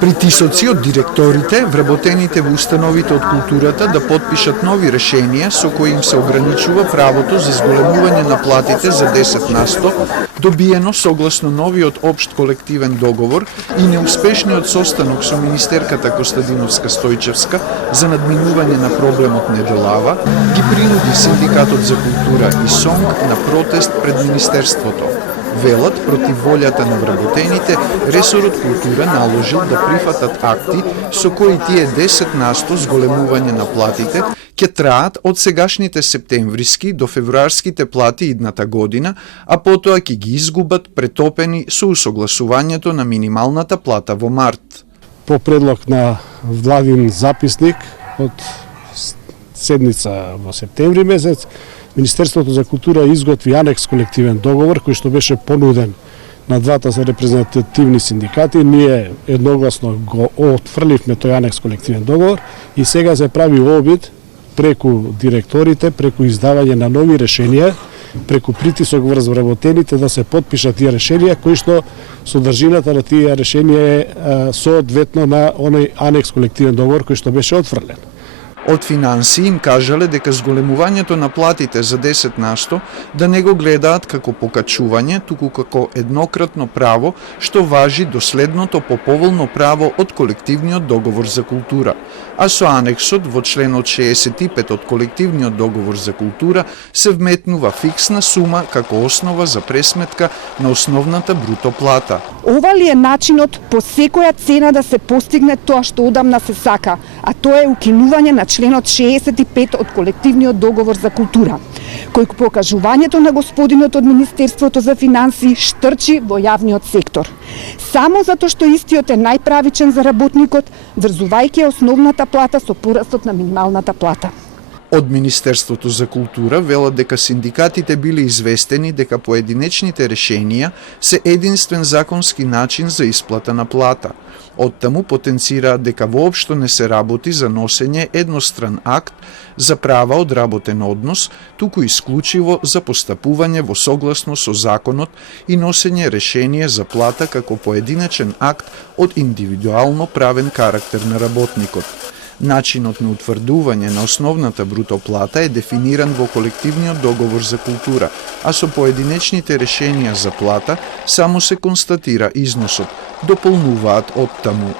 Притисоци од директорите, вработените во установите од културата да потпишат нови решенија со кои им се ограничува правото за зголемување на платите за 10%, добиено согласно новиот општ колективен договор и неуспешниот состанок со министерката Костадиновска Стојчевска за надминување на проблемот неделава, ги принуди Синдикатот за култура и СОНГ на протест пред Министерството. Велат, против волјата на вработените, ресорот култура наложил да прифатат акти со кои тие 10% зголемување на платите ќе траат од сегашните септемвриски до февруарските плати идната година, а потоа ќе ги изгубат претопени со усогласувањето на минималната плата во март. По предлог на владин записник од седница во септември месец, Министерството за култура изготви анекс колективен договор кој што беше понуден на двата репрезентативни синдикати. Ние едногласно го отфрливме тој анекс колективен договор и сега се прави обид преку директорите, преку издавање на нови решенија, преку притисок врз вработените да се потпишат тие решенија кои што содржината на тие решенија е соодветно на оној анекс колективен договор кој што беше отфрлен. Од финансии им кажале дека зголемувањето на платите за 10% да не го гледаат како покачување, туку како еднократно право што важи до следното поповолно право од колективниот договор за култура. А со анексот во членот 65 од колективниот договор за култура се вметнува фиксна сума како основа за пресметка на основната бруто плата. Ова ли е начинот по секоја цена да се постигне тоа што одамна се сака, а тоа е укинување на членот 65 од колективниот договор за култура, кој по кажувањето на господинот од Министерството за финансии штрчи во јавниот сектор. Само затоа што истиот е најправичен за работникот, врзувајќи основната плата со порастот на минималната плата. Од Министерството за култура велат дека синдикатите биле известени дека поединечните решенија се единствен законски начин за исплата на плата. Оттаму потенцираат дека воопшто не се работи за носење едностран акт за права од работен однос, туку исклучиво за постапување во согласно со законот и носење решение за плата како поединечен акт од индивидуално правен карактер на работникот. Начинот на утврдување на основната бруто плата е дефиниран во колективниот договор за култура, а со поединечните решенија за плата само се констатира износот, дополнуваат оттаму.